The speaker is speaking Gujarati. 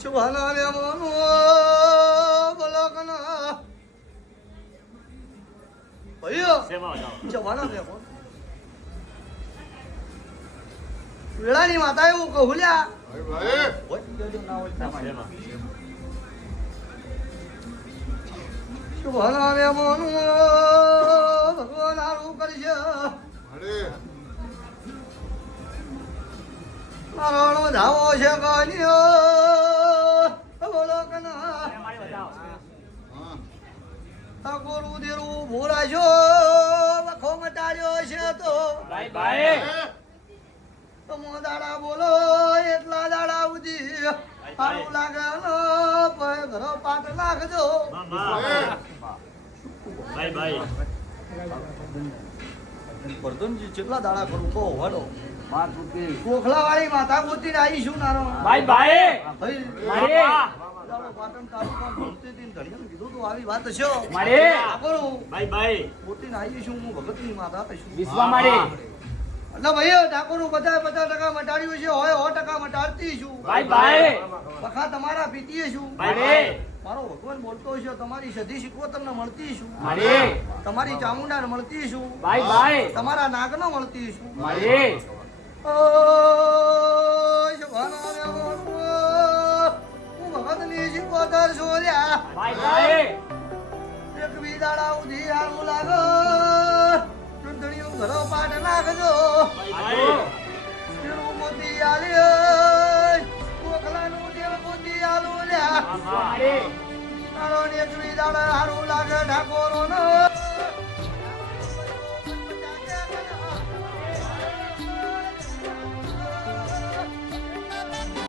શુભાના રે મોનો બોલો કના ભઈઓ શુભાના રે મોનો વેળાની માતા એવું કહું લ્યા શુભાના રે મોનો ભગવાન આરું કરશે મારો ધાવો છે કન્યો બોલો કના ઠાકોર દેરું ભૂલાશો વખો મટાડ્યો છે તો ભાઈ ભાઈ તમો દાડા બોલો એટલા દાડા ઉધી સારું લાગે ઘરો પાટ નાખજો ભાઈ ભાઈ વર્ધનજી કેટલા દાડા કરું કહો વાળો માર તૂટી કોખલા વાળી માતા ગોતી આવીશું નારો ભાઈ ભાઈ ભાઈ મારે પાટણ તાલુકા ભણતી હતી ધડિયાને કીધું તું આવી વાત છે મારે કરું ભાઈ ભાઈ ગોતીને આવીશું હું ભગતની માતા થઈશું વિશ્વા મારે એટલે ભાઈ ઠાકોર 50% મટાડ્યું છે હોય 100% મટાડતી છું ભાઈ ભાઈ વખા તમારા પીતીએ છું મારે મારો ભગવાન બોલતો છે તમારી સધી શીખવો તમને મળતી છું મારે તમારી ચામુંડા મળતી છું ભાઈ ભાઈ તમારા નાગનો મળતી છું મારે હું ભગતની શીખવતર છોડ્યા ભાઈ ભાઈ એક વિદાડા ઉધી હારું લાગો ચૂંટણીઓ ઘરો પાટ નાખજો તેરું મોતી આલ્યો કોકલાનું દેવ મોતી આલુ લ્યા મારે તારો એક વિદાડા હારું લાગે ઠાકોરો નો